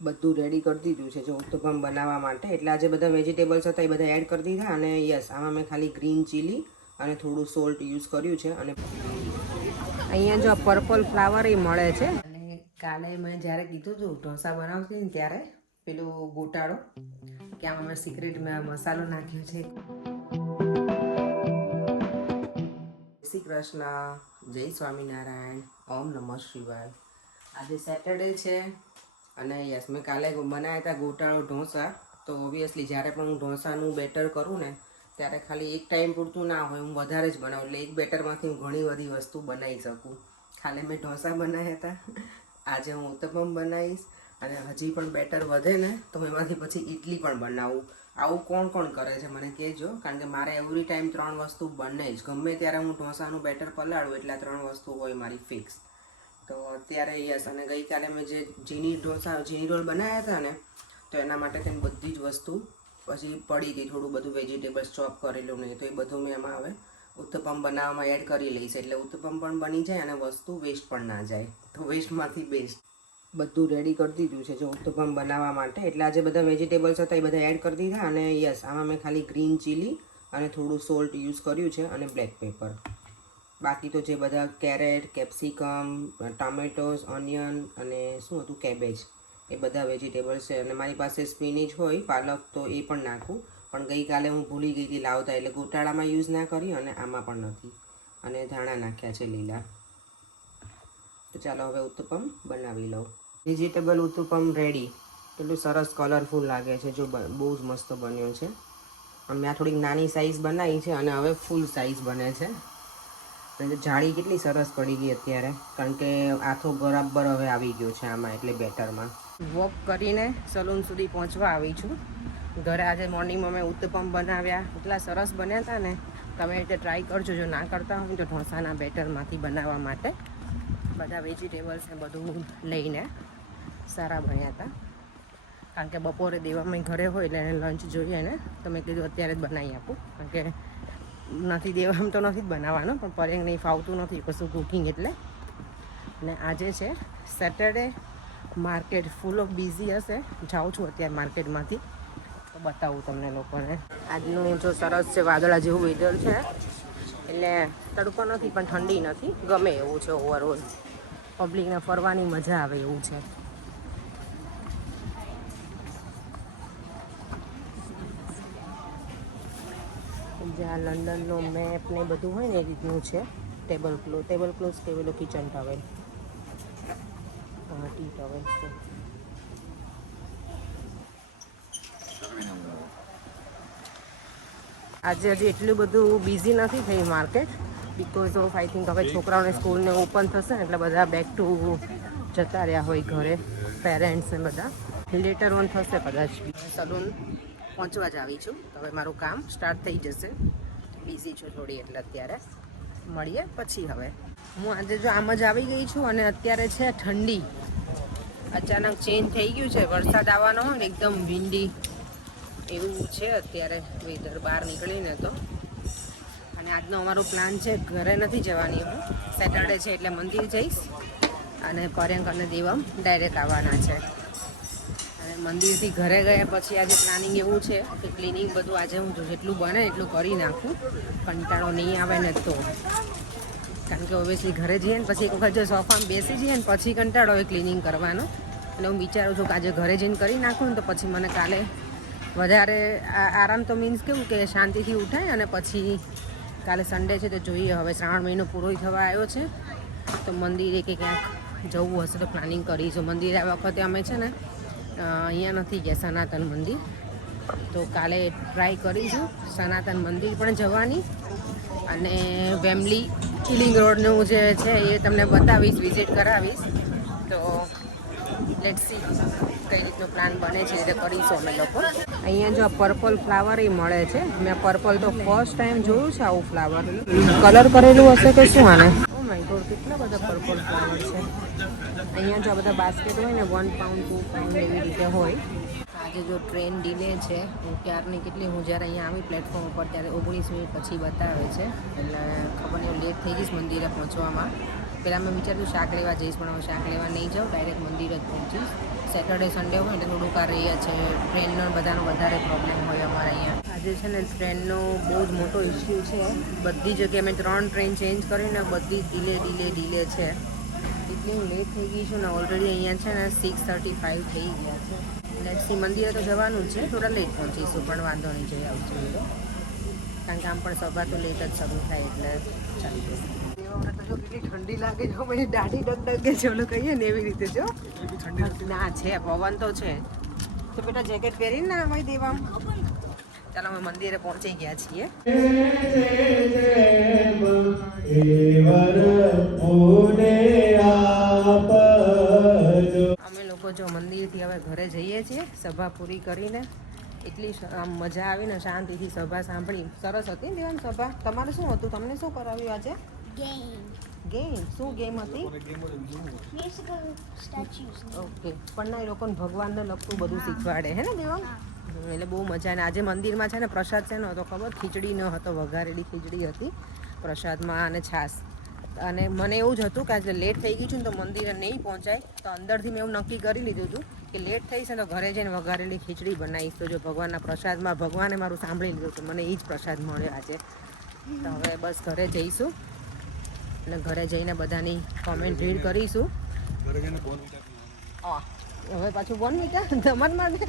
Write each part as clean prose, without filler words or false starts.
બધું રેડી કરી દીધું છે જો ઉત્તપમ બનાવવા માટે. એટલે આજે બધા વેજીટેબલ્સ હતા એ બધા એડ કરી દીધા. અને યસ, આમાં મેં ખાલી ગ્રીન ચીલી અને થોડું સોલ્ટ યુઝ કર્યું છે. અને અહીંયા જો પર્પલ ફ્લાવર એ મળે છે. અને કાલે મેં જ્યારે કીધું હતું ઢોસા બનાવતી ને ત્યારે પેલું ગોટાળો કે આમાં મેં સિક્રેટ મસાલો નાખ્યો છે. જય શ્રી કૃષ્ણ, જય સ્વામિનારાયણ, ઓમ નમઃ શિવાય. આજે સેટરડે છે અને યસ, મેં કાલે બનાવ્યા હતા ગોટાળો ઢોસા. તો ઓબ્વિયસલી જ્યારે પણ હું ઢોસાનું બેટર કરું ને ત્યારે ખાલી એક ટાઈમ પૂરતું ના હોય, હું વધારે જ બનાવું. એટલે એક બેટરમાંથી હું ઘણી બધી વસ્તુ બનાવી શકું. કાલે મેં ઢોસા બનાવ્યા હતા, આજે હું ઉત્તપમ બનાવીશ. અને હજી પણ બેટર વધે ને તો એમાંથી પછી ઇડલી પણ બનાવું. આવું કોણ કોણ કરે છે મને કહેજો, કારણ કે મારે એવરી ટાઈમ 3 વસ્તુ બને જ. ગમે ત્યારે હું ઢોસાનું બેટર પલાળું એટલે 3 વસ્તુ હોય મારી ફિક્સ. તો અત્યારે યસ, અને ગઈકાલે મેં જે ઝીણી રોલ બનાવ્યા હતા ને તો એના માટે તેની બધી જ વસ્તુ પછી પડી હતી. થોડું બધું વેજીટેબલ્સ ચોપ કરેલું નહીં, તો એ બધું મેં એમાં હવે ઉત્તપમ બનાવવામાં એડ કરી લઈશ. એટલે ઉત્તપમ પણ બની જાય અને વસ્તુ વેસ્ટ પણ ના જાય. તો વેસ્ટમાંથી બેસ્ટ બધું રેડી કરી દીધું છે જો ઉત્તપમ બનાવવા માટે. એટલે આજે બધા વેજીટેબલ્સ હતા એ બધા એડ કરી દીધા. અને યસ, આમાં મેં ખાલી ગ્રીન ચીલી અને થોડું સોલ્ટ યુઝ કર્યું છે અને બ્લેક પેપર. બાકી તો જે બધા કેરેટ, કેપ્સિકમ, ટામેટોસ, ઓનિયન અને શું હતું કેબેજ, એ બધા વેજીટેબલ્સ છે. અને મારી પાસે સ્પિનિચ હોય, પાલક, તો એ પણ નાખું. પણ ગઈકાલે હું ભૂલી ગઈ હતી લાવતા, એટલે ગોટાળામાં યુઝ ના કરી અને આમાં પણ નથી. અને ધાણા નાખ્યા છે લીલા. તો ચાલો હવે ઉત્તપમ બનાવી લઉં. Vegetable uttapam ready. કેટલું સરસ કલરફુલ લાગે છે જો, બહુ જ મસ્ત બન્યો છે. મેં આ થોડીક નાની સાઇઝ બનાવી છે અને હવે ફૂલ સાઇઝ બને છે. જાળી કેટલી સરસ પડી ગઈ અત્યારે, કારણ કે આથો બરાબર હવે આવી ગયો છે આમાં, એટલે બેટરમાં. વોક કરીને સલૂન સુધી પહોંચવા આવી છું. ઘરે આજે મોર્નિંગમાં મેં ઉત્તપમ બનાવ્યા, એટલા સરસ બન્યા હતા ને. તમે રીતે ટ્રાય કરજો, જો ના કરતા હોય તો ઢોસાના બેટરમાંથી બનાવવા માટે. બધા વેજીટેબલ્સ ને બધું લઈને સારા બન્યા હતા. કારણ કે બપોરે દેવામાં ઘરે હોય એટલે એને લંચ જોઈએ ને, તો મેં કીધું અત્યારે જ બનાવી આપું. કારણ કે નથી દેવામાં તો નથી જ બનાવવાનું, પણ પરેંગ નહીં ફાવતું નથી કશું કુકિંગ એટલે. અને આજે છે Saturday, market full of busy હશે. જાઉં છું અત્યારે માર્કેટમાંથી, તો બતાવું તમને લોકોને. આજનું જો સરસ છે વાદળા જેવું વેધર છે, એટલે તડકો નથી પણ ઠંડી નથી, ગમે એવું છે ઓવરઓલ. પબ્લિકને ફરવાની મજા આવે એવું છે. જ્યાં લંડનનો મેપ ને બધું હોય ને એ રીતનું છે. ટેબલ ક્લોથ કે પેલો કિચન ટોવેલ, ટી ટોવેલ છે. આજે હજી એટલું બધું બિઝી નથી થઈ market, because of I think હવે છોકરાઓને સ્કૂલને ઓપન થશે ને એટલે બધા બેક ટુ જતા રહ્યા હોય ઘરે, પેરેન્ટ્સ ને બધા. લેટર ઓન થશે કદાચ. સલૂન પહોંચવા જ આવી છું, હવે મારું કામ સ્ટાર્ટ થઈ જશે. બિઝી છું થોડી એટલે અત્યારે. મળીએ પછી. હવે હું આજે જો આમ જ આવી ગઈ છું અને અત્યારે છે ઠંડી. અચાનક ચેન્જ થઈ ગયું છે, વરસાદ આવવાનો હોય ને એકદમ વિન્ડી એવું છે અત્યારે વેધર. બહાર નીકળીને તો. અને આજનો અમારો પ્લાન છે, ઘરે નથી જવાની હું, સેટરડે છે એટલે મંદિર જઈશ. અને પર્યંક અને દેવમ ડાયરેક્ટ આવવાના છે. અને મંદિરથી ઘરે ગયા પછી આજે પ્લાનિંગ એવું છે કે ક્લિનિંગ બધું આજે હું જેટલું બને એટલું કરી નાખું. કંટાળો નહીં આવે ને તો. કારણ કે ઓબ્વિયસલી ઘરે જઈએ ને પછી એક વખત જો સોફામાં બેસી જઈએ ને પછી કંટાળો હોય ક્લિનિંગ કરવાનો. એટલે હું વિચારું છું કે આજે ઘરે જઈને કરી નાખું ને તો પછી મને કાલે વધારે આરામ, તો મીન્સ કેવું કે શાંતિથી ઉઠાય. અને પછી કાલે સન્ડે છે તો જોઈએ, હવે શ્રાવણ મહિનો પૂરો થવા આવ્યો છે તો મંદિરે કે ક્યાંક જવું હશે તો પ્લાનિંગ કરીશું. મંદિરે આ વખતે અમે છે ને અહીંયા નથી ગયા, સનાતન મંદિર. તો કાલે ટ્રાય કરીશું સનાતન મંદિર પણ જવાની. અને વેમ્બલી કિલિંગ રોડનું જે છે એ તમને બતાવીશ, વિઝિટ કરાવીશ. તો લેટ્સ સી કઈ રીતનો પ્લાન બને છે એટલે કરીશું અમે લોકો. અહીંયા જો પર્પલ ફ્લાવર એ મળે છે. મેં પર્પલ તો ફર્સ્ટ ટાઈમ જોયું છે આવું ફ્લાવર. કલર કરેલું હશે કે શું આને? ઓ માય ગોડ, કેટલા બધા પર્પલ ફ્લાવર છે. અહીંયા જો બધા બાસ્કેટ હોય ને 1 પાઉન્ડ 2 પાઉન્ડ એવી રીતે હોય. આજે જો ટ્રેન ડીલે છે, હું ક્યારની કેટલી, હું જ્યારે અહીંયા આવી પ્લેટફોર્મ ઉપર ત્યારે 19 મિનિટ પછી બતાવે છે. એટલે ખબર નહીં લેટ થઈ જઈશ મંદિરે પહોંચવામાં. પહેલાં મેં વિચાર્યું શાક લેવા જઈશ, પણ હવે શાક લેવા નહીં જાઉં, ડાયરેક્ટ મંદિર જ પહોંચીશ. સેટરડે સન્ડે હોય એટલે થોડુંક આ રહીએ છે. ટ્રેનનો બધાનો વધારે પ્રોબ્લેમ હોય અમારે અહીંયા. આજે છે ને ટ્રેનનો બહુ જ મોટો ઇસ્યુ છે. બધી જગ્યાએ મેં 3 ટ્રેન ચેન્જ કરીને બધી ડીલે છે. એટલી હું લેટ થઈ ગઈ છું ને ઓલરેડી અહીંયા છે ને 6:35 થઈ ગયા છે. લેટ્સી મંદિરે તો જવાનું જ છે, થોડા લેટ પહોંચીશું પણ વાંધો નહીં, જઈ આવશું તો. કારણ કે આમ પણ સભા તો લેટ જ શરૂ થાય એટલે ચાલી જશે. તો જો કેટલી ઠંડી લાગે જો, મને દાઢી ડગડગે છે ઓલું કહીએ ને એવી રીતે જો. ના છે, પવન તો છે. તો બેટા જેકેટ પહેરીને ના અમારી દેવા. ચાલો અમે મંદિરે પહોંચી ગયા છીએ. અમે લોકો જો મંદિરથી હવે ઘરે જઈએ છીએ સભા પૂરી કરીને. એટલી આમ મજા આવી ને, શાંતિથી સભા સાંભળી. સરસ હતી દેવાન સભા. તમારે શું હતું? તમને શું કરાવ્યું આજે? ગેમ. શું ગેમ હતી? ઓકે. પણ ના, એ લોકોને ભગવાનને લગતું બધું શીખવાડે હે ને દેવાન? એટલે બહુ મજા. અને આજે મંદિરમાં છે ને પ્રસાદ છે ને તો ખબર, ખીચડી ન હતો, વઘારેલી ખીચડી હતી પ્રસાદમાં અને છાશ. અને મને એવું જ હતું કે આજે લેટ થઈ ગયું છે ને તો મંદિરે નહીં પહોંચાય, તો અંદરથી મેં એવું નક્કી કરી લીધું હતું કે લેટ થઈશ ને તો ઘરે જઈને વઘારેલી ખીચડી બનાવીશ. તો જો ભગવાનના પ્રસાદમાં ભગવાને મારું સાંભળી લીધું હતું, મને એ જ પ્રસાદ મળ્યો આજે. તો હવે બસ ઘરે જઈશું અને ઘરે જઈને બધાની કોમેન્ટ રીડ કરીશું. હવે પાછું બોર્નવિટા તમારા માટે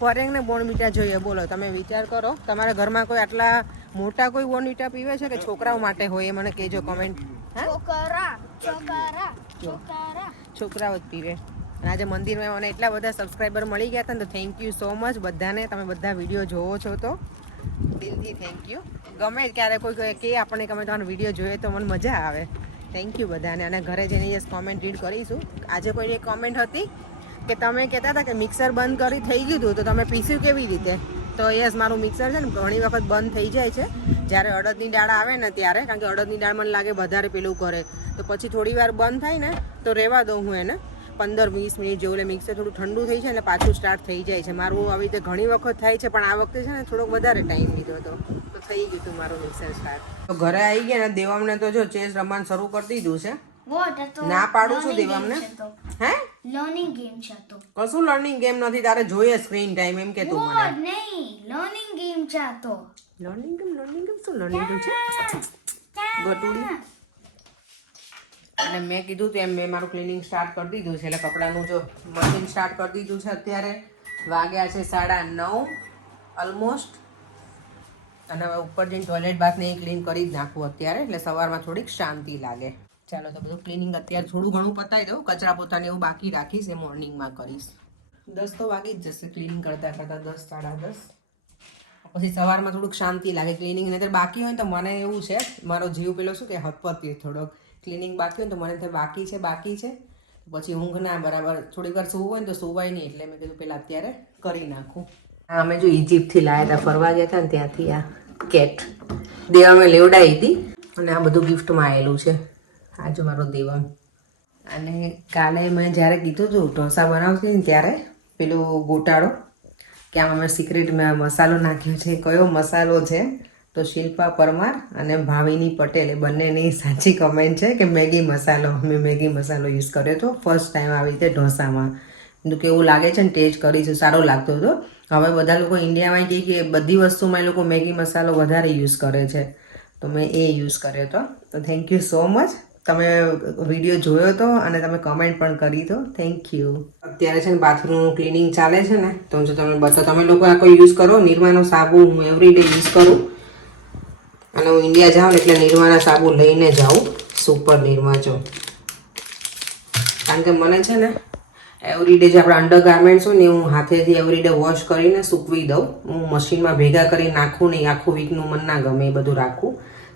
ફોરેંગને બોર્નવિટા જોઈએ. બોલો, તમે વિચાર કરો, તમારા ઘરમાં કોઈ આટલા મોટા કોઈ બોર્નવિટા પીવે છે કે છોકરાઓ માટે હોય? એ મને કહેજો કોમેન્ટ. છોકરાઓ જ પીવે. અને આજે મંદિરમાં મને એટલા બધા સબસ્ક્રાઈબર મળી ગયા હતા ને, તો થેન્ક યુ સો મચ બધાને. તમે બધા વિડીયો જોવો છો તો દિલથી થેન્ક યુ. ગમે ત્યારે કોઈ કે આપણને ગમે તમારો વિડીયો જોઈએ તો મને મજા આવે. થેન્ક યુ બધાને. અને ઘરે જઈને યસ કોમેન્ટ રીડ કરીશું. આજે કોઈની કોમેન્ટ હતી કે તમે કહેતા હતા કે મિક્સર બંધ કરી થઈ ગયું હતું તો તમે પીસ્યું કેવી રીતે? તો યસ, મારું મિક્સર છે ને ઘણી વખત બંધ થઈ જાય છે જ્યારે અડદની દાળ આવે ને ત્યારે. કારણ કે અડદની દાળ મને લાગે વધારે પેલું કરે, તો પછી થોડી વાર બંધ થાય ને તો રહેવા દઉં હું એને 15-20 મિનિટ જેવું. એટલે મિક્સર થોડું ઠંડુ થઈ જાય એટલે પાછું સ્ટાર્ટ થઈ જાય છે. મારું આવી રીતે ઘણી વખત થાય છે, પણ આ વખતે છે ને થોડોક વધારે ટાઈમ લીધો હતો તો થઈ ગયું હતું મારું મિક્સર સ્ટાર્ટ. તો ઘરે આવી ગયા ને દેવામને તો જો ચેસ રમવાનું શરૂ કરી દીધું છે. ના પાડું છું દેવામને. હે લર્નિંગ ગેમ છે તો. કશું લર્નિંગ ગેમ નથી, તારે જોઈએ સ્ક્રીન ટાઈમ એમ કે તું મને. નહીં, લર્નિંગ ગેમ છે તો. લર્નિંગ ગેમ શું લર્નિંગ ગેમ છે? ગટુડી. અને મેં કીધું તો એમ મેં મારું ક્લિનિંગ સ્ટાર્ટ કરી દીધું છે. એટલે કપડાનું જો મશીન સ્ટાર્ટ કરી દીધું છે. અત્યારે વાગ્યા છે 9:30 ઓલમોસ્ટ. અને હવે ઉપર જઈને ટોયલેટ બાથને એ ક્લીન કરી જ નાખું અત્યારે, એટલે સવારમાં થોડીક શાંતિ લાગે. ચાલો તો બધું ક્લિનિંગ અત્યારે થોડું ઘણું પતાવી દઉં. કચરા પોતાને એવું બાકી રાખીશ, એ મોર્નિંગમાં કરીશ. 10 તો વાગી જ જશે ક્લિનિંગ કરતાં 10, 10:30. પછી સવારમાં થોડુંક શાંતિ લાગે ક્લિનિંગ. નહીં બાકી હોય તો મને એવું છે, મારો જીવ પેલો શું કે હપતી થોડોક ક્લિનિંગ બાકી હોય તો મને તો બાકી છે પછી ઊંઘ ના બરાબર. થોડીક વાર સૂવું હોય ને તો સૂવાય નહીં, એટલે મેં કીધું પહેલાં અત્યારે કરી નાખું. હા, અમે જો ઇજિપ્તથી લાવ્યા હતા, ફરવા ગયા હતા ને ત્યાંથી આ કેટ દેવા મેં લેવડાવી હતી. અને આ બધું ગિફ્ટમાં આવેલું છે. આ જો મારો દેવા. અને કાલે મેં જ્યારે કીધું હતું ઢોસા બનાવતી ને ત્યારે પેલું ગોટાળો કે આમાં મેં સિક્રેટ મસાલો નાખ્યો છે. કયો મસાલો છે? તો શિલ્પા પરમાર અને ભાવિની પટેલ એ બંનેની સાચી કમેન્ટ છે કે મેગી મસાલો. મેં મેગી મસાલો યુઝ કર્યો હતો ફર્સ્ટ ટાઈમ આવી રીતે ઢોસામાં. કીધું કેવું લાગે છે ને, ટેસ્ટ કરીશું. સારો લાગતો હતો. હવે બધા લોકો ઇન્ડિયામાં કહે કે બધી વસ્તુમાં એ લોકો મેગી મસાલો વધારે યુઝ કરે છે, તો મેં એ યુઝ કર્યો હતો. તો થેન્ક યુ સો મચ. તમે વિડીયો જોયો હતો અને તમે કમેન્ટ પણ કરી તો થેન્ક યુ. અત્યારે છે ને બાથરૂમનું ક્લિનિંગ ચાલે છે ને, તો જો તમે બતાવો, તમે લોકો આ કોઈ યુઝ કરો નિરમાનો સાબુ. હું એવરીડે યુઝ કરું. અને હું ઇન્ડિયા જાઉં એટલે નિરમાના સાબુ લઈને જાઉં, સુપર નિરમા જો. કારણ કે મને છે ને એવરીડે જે આપણા અંડર ગાર્મેન્ટ્સ હોય ને હું હાથેથી એવરીડે વોશ કરીને સૂકવી દઉં. હું મશીનમાં ભેગા કરી નાખું નહીં, આખું વીકનું મને ના ગમે એ બધું રાખું.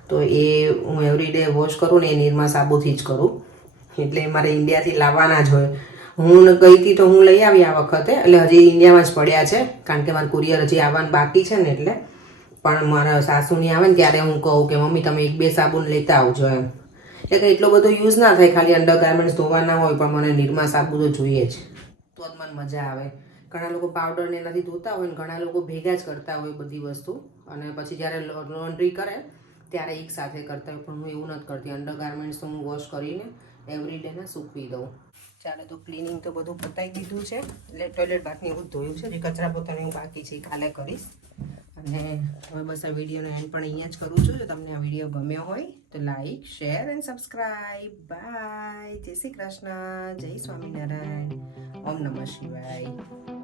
તો એ હું એવરીડે વોશ કરું ને એ નિરમા સાબુથી જ કરું. એટલે મારે ઇન્ડિયાથી લાવવાના જ હોય. હું ગઈ હતી તો હું લઈ આવી આ વખતે, એટલે હજી ઇન્ડિયામાં જ પડ્યા છે. કારણ કે મારું કુરિયર હજી આવવાનું બાકી છે ને એટલે. પણ મારા સાસુની આવે ને ત્યારે હું કહું કે મમ્મી તમે 1-2 સાબુન લેતા આવજો એમ. એટલે એટલો બધો યુઝ ના થાય, ખાલી અંડર ગાર્મેન્ટ્સ ધોવાના હોય, પણ મને નિરમા સાબુ તો જોઈએ જ, તો જ મને મજા આવે. ઘણા લોકો પાવડરને એનાથી ધોતા હોય ને ઘણા લોકો ભેગા જ કરતા હોય બધી વસ્તુ, અને પછી જ્યારે લોન્ડ્રી કરે ત્યારે એક સાથે કરતા હોય. પણ હું એવું નથી કરતી. અંડર ગાર્મેન્ટ્સ તો હું વોશ કરીને એવરીડે ને સૂકવી દઉં. ચાલો તો ક્લિનિંગ તો બધું પતાવી દીધું છે, એટલે ટોયલેટ બાથને એવું જ ધોયું છે, જે કચરા પોતાનું એવું બાકી છે એ કાલે કરીશ. અને હવે બસ આ વિડીયોનો એન્ડ પણ અહીંયા જ કરું છું. જો તમને આ વિડીયો ગમ્યો હોય તો like, share and subscribe. Bye. જય શ્રી કૃષ્ણ, જય સ્વામિનારાયણ, ઓમ નમઃ શિવાય.